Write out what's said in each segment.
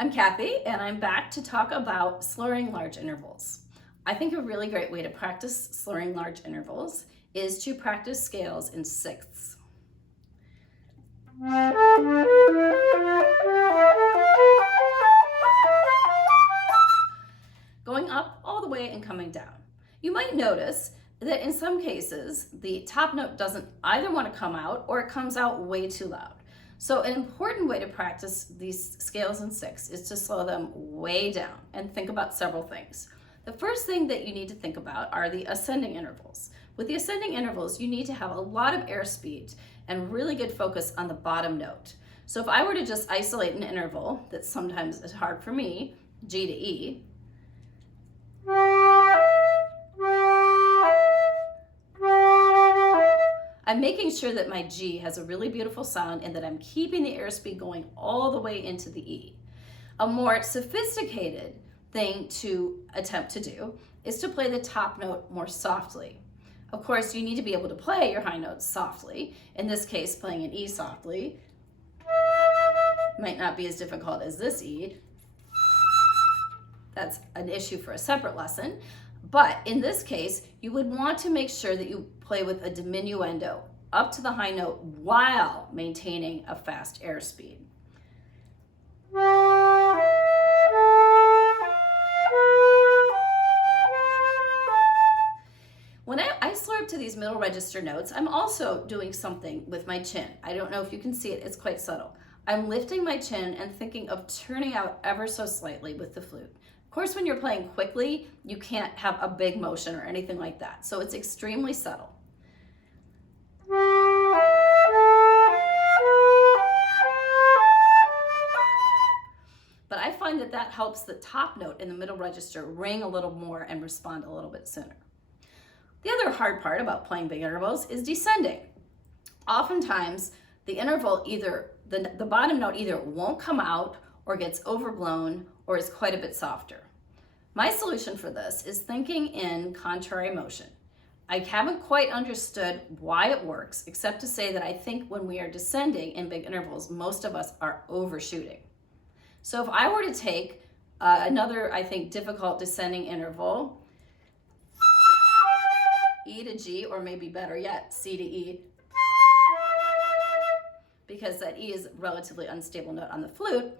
I'm Kathy, and I'm back to talk about slurring large intervals. I think a really great way to practice slurring large intervals is to practice scales in sixths. Going up all the way and coming down. You might notice that in some cases, the top note doesn't either want to come out or it comes out way too loud. So an important way to practice these scales in sixths is to slow them way down and think about several things. The first thing that you need to think about are the ascending intervals. With the ascending intervals, you need to have a lot of airspeed and really good focus on the bottom note. So if I were to just isolate an interval that sometimes is hard for me, G to E, I'm making sure that my G has a really beautiful sound and that I'm keeping the airspeed going all the way into the E. A more sophisticated thing to attempt to do is to play the top note more softly. Of course, you need to be able to play your high notes softly. In this case, playing an E softly might not be as difficult as this E. That's an issue for a separate lesson. But in this case, you would want to make sure that you play with a diminuendo up to the high note while maintaining a fast airspeed. When I slurp to these middle register notes, I'm also doing something with my chin. I don't know if you can see it, it's quite subtle. I'm lifting my chin and thinking of turning out ever so slightly with the flute. Of course, when you're playing quickly, you can't have a big motion or anything like that, so it's extremely subtle. But I find that that helps the top note in the middle register ring a little more and respond a little bit sooner. The other hard part about playing big intervals is descending. Oftentimes, the interval the bottom note either won't come out or gets overblown or is quite a bit softer. My solution for this is thinking in contrary motion. I haven't quite understood why it works, except to say that I think when we are descending in big intervals, most of us are overshooting. So if I were to take another, I think, difficult descending interval, E to G, or maybe better yet, C to E, because that E is a relatively unstable note on the flute,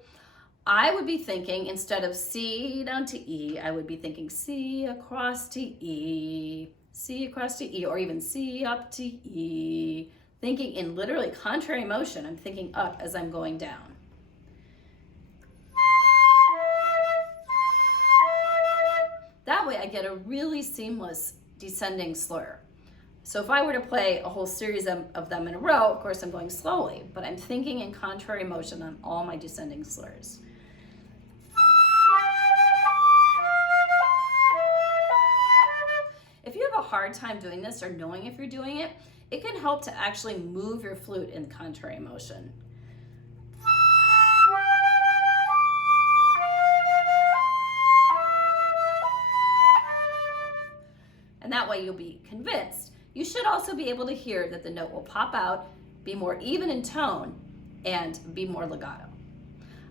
I would be thinking, instead of C down to E, I would be thinking C across to E, C across to E, or even C up to E. Thinking in literally contrary motion, I'm thinking up as I'm going down. That way I get a really seamless descending slur. So if I were to play a whole series of them in a row, of course I'm going slowly, but I'm thinking in contrary motion on all my descending slurs. If you have a hard time doing this or knowing if you're doing it, it can help to actually move your flute in contrary motion. And that way you'll be convinced. You should also be able to hear that the note will pop out, be more even in tone, and be more legato.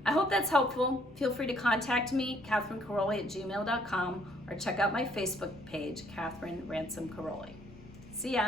I hope that's helpful. Feel free to contact me, katherinecaroli@gmail.com, or check out my Facebook page, Katherine Ransom Caroli. See ya.